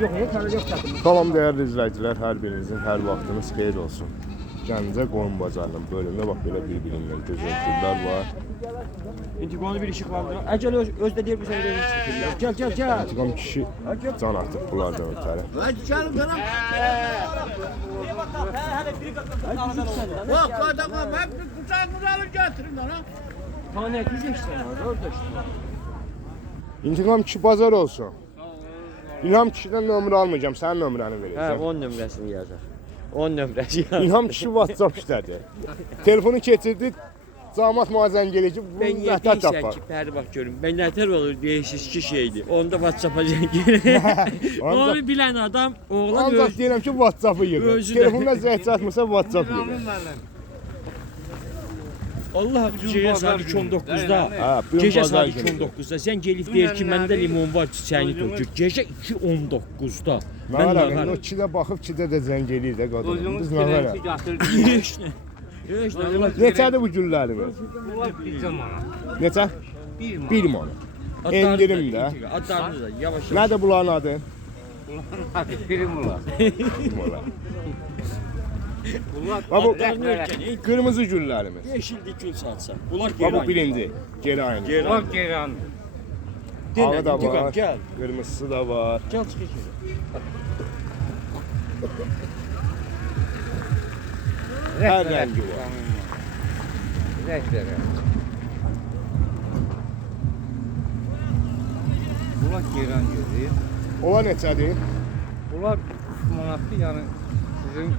Yok, yok satın. Tamam değerli izleyiciler, her birinizin her vaktiniz xeyir olsun. Gəncə qoyun bazarının bölümünde bak böyle birbirinden güzel türler var. İntiqamlı bir işi kaldı. Əcəl özdə deyir bu sənə verir çıxır. Gel. İntiqam kişi can atıb bunlardan ötəri. Bak adama hep kucağınıza alın getirin lan ha. Tane güzel işte orada işte. İntiqam kişi bazar olsun. İlham kişiden nömrə almayacağım, sənin nömrəni Hə, verəcəm. 10 nömrəsini yazar. 10 nömrəsi yazar. İlham kişi WhatsApp işlədi. Telefonu keçirdi, camat müazzən gəlir ki, bu Ben nətər yediysen tapar. ki, bari bak görün. Ben neler olur değişik ki şeydi. Onda WhatsApp'a gelir. Onu bilen adam oğlan Ancaq deyirəm ki, WhatsApp-ı yığır. Özü də- Telefonda zəh çatmırsa WhatsApp yığır. Allah gecə saat 19-da. Ha, bu gün Gecə bazar saat günü. 19-da sən gelib deyir ki, məndə limon var, çiçəyini tökür. Gecə 2:19-da. Nə var abi? O kidə baxıb kidə də zəng eləyir də qadın. Biz nə var? Heç nə. Heç nə. Allah Neçədir bu güllərimiz? Neçə? 1 manat. Endirim də. Adlarını da yavaş. Nədir bunların adı? Prim Ha bu Adlarını öyrən. qırmızı güllərimiz. Yeşildi gül satsan. Bunlar Ha geri bu aynı. birinci. Geri aynı. Geri Ulan aynı. Ceyran. Ağı da İntiqam, var. Gel. Qırmızısı da var. Gel çık içeri. Hər rəngi var. Renkleri. Ulan Ceyran gözü. Ola neçədir? Bunlar manatlı yani sizin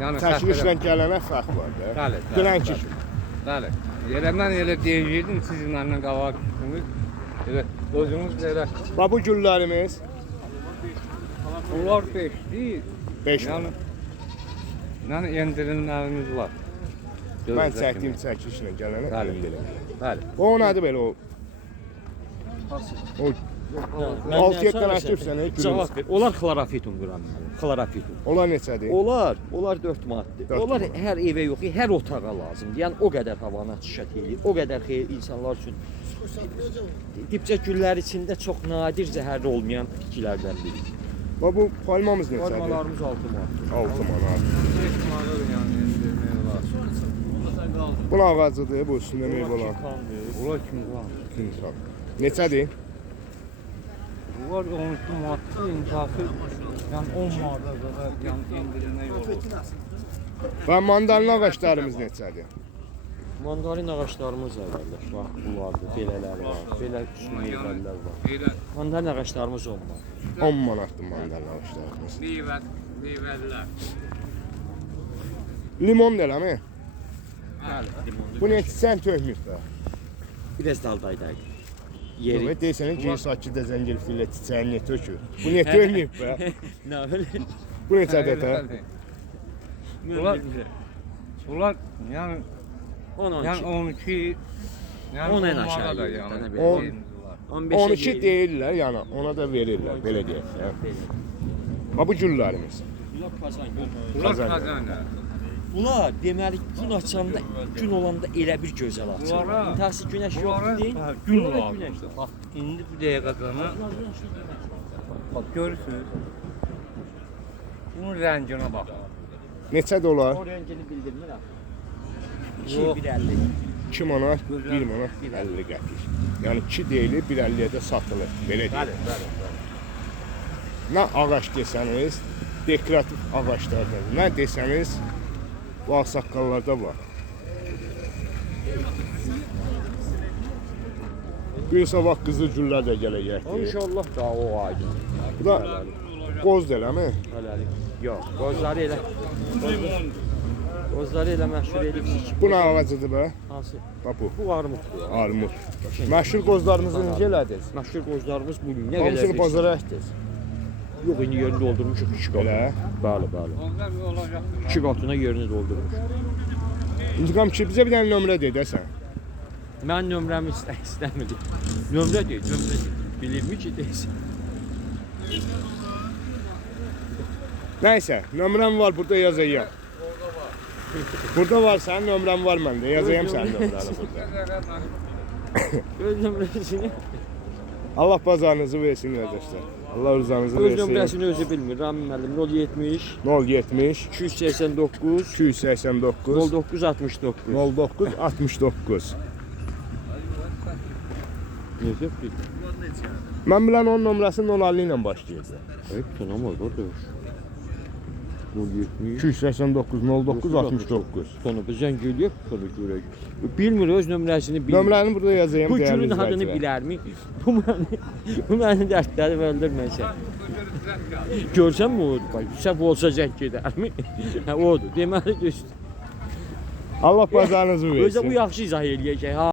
yani Çəkilişlə gələnə fərq var da. Bəli, bəli, Dünənki bəli. kimi. Bəli. Yerəmən elə deyəcəkdim sizinlə qavağa düşdünüz. Elə özünüz də elə. Bax bu güllərimiz Bunlar 5 değil. 5 Yəni manat. yəni endirimləriniz var. Mən çəkdiyim çəkilişlə gələnə Bəli. endirim. Bəli. O nədir belə o? O 6-7 dənə əkibsən, Cavab ver. Onlar xlorafitun qıranlar. Xlorafitun. Ola neçədir? Onlar 4 manatdır. Dörd Onlar manat. hər evə yox, hər otağa lazımdır. Yəni o qədər havanı çişət eləyir. O qədər xeyir insanlar üçün. Dipçək güllər içində çox nadir zəhərli olmayan bitkilərdən biri. Bax bu palmamız neçədir? Formalarımız 6 manat. 6 manat. 5 manat yəni endirmək var. Bu ağacıdır, bu üstündə meyvə olan. Bunlar kim var? Kimsan. Neçədir? Bunlar 12 manatlı intihası yəni 10 manata qədər yəni endirilmək olur. Və mandalina ağaclarımız neçədir? Mandarin ağaclarımız var qardaş. Bax, bunlardır, belələr var. Belə üstün meyvələr var. Elə Mandarin ağaclarımız 10 manat. 10 manatdır mandalina ağaclarımız. meyvələr. Limon da eləmi? Bəli, limonlu. Bu neçə sən tökmüş də? Biraz daldaydaydı. Yeri. Evet, deyəsən ki, sakitdə zəngil fillə çiçəyin ne tökür? Bu ne tökmüş də? Nə öyle? Bu neçədir də? Bunlar yəni 10 yəni 12 yəni 10 en 10 aşağı manata da yerdən yəni. də 10. 15 12 deyirlər, yəni ona da verirlər, belə deyək. Hə. Ha bu güllərimiz. Bunlar kazan gül. Bunlar Kazan. kazan. Bunlar deməli gün açanda, gün olanda elə bir gözəl açır. Bunlara- İntihası günəş Bunlara yoxdur deyil. gün Bunlara var. günəşdir. Bax indi bu dəqiqədə bax görürsünüz. Bunun rənginə bax. Neçədir olar? O rəngini bildirmirəm. Yox. 2.50. 2 manat, 1 manat, 50 qəpik. Yəni 2 deyilir, 1.50-yə də satılır. Belə deyək. bəli. Nə ağac desəniz, dekorativ ağaçlardan. Nə desəniz, bu ağsaqqallarda var. Bir sabah qızıl güllər də gələcəkdir. İnşallah da o aydın. Bu da qoz deləmi? Hələlik. Yox, qozları elə. Qozları elə məşhur edibsiz ki. Bu nə ağacıdır be? Hansı? Bax bu. Bu armuddur. Armud. Məşhur qozlarımızı necə elədiniz? Məşhur qozlarımız bu gün nə Hamısını qədər? bazara əkdiniz. Yox, indi yerini doldurmuşuq 2 qat. Belə. Bəli, bəli. Onlar olacaq. 2 qatına yerini doldurmuşuq. İntiqam ki, bizə bir dənə nömrə de desən. Mən nömrəmi istəmirdim. Nömrə deyil, nömrə deyil. Bilirmi ki, deyilsin. Nəysə, nömrəm var, burada yazayım. Burada var, sənin nömrən var məndə. Yazayım sənin nömrəni burada. Göz nömrəsini. Allah bazarınızı versin qardaşlar. Allah rızanızı Öz versin. nömrəsini özü bilmir. Ramin müəllim 070 070 289 289 0969. 0969. Necə bir? Mən bilən onun nömrəsi 050 ilə başlayacaq. Ayıb tanımır da dövüş. 070 289 09 69. Sonra bizən geliyor, sonra görək. Bilmir öz nömrəsini bilmir. Nömrəni burada yazayım Bu dəyərli günün adını izləyicilər. bilərmi? Bu məni dərdləri öldürməsə. Görsən mi odur? Bax, səhv olsa zəng gedərmi? Hə, odur. Deməli düzdür. Allah bazarınızı versin. Özə bu yaxşı izah eləyəcək.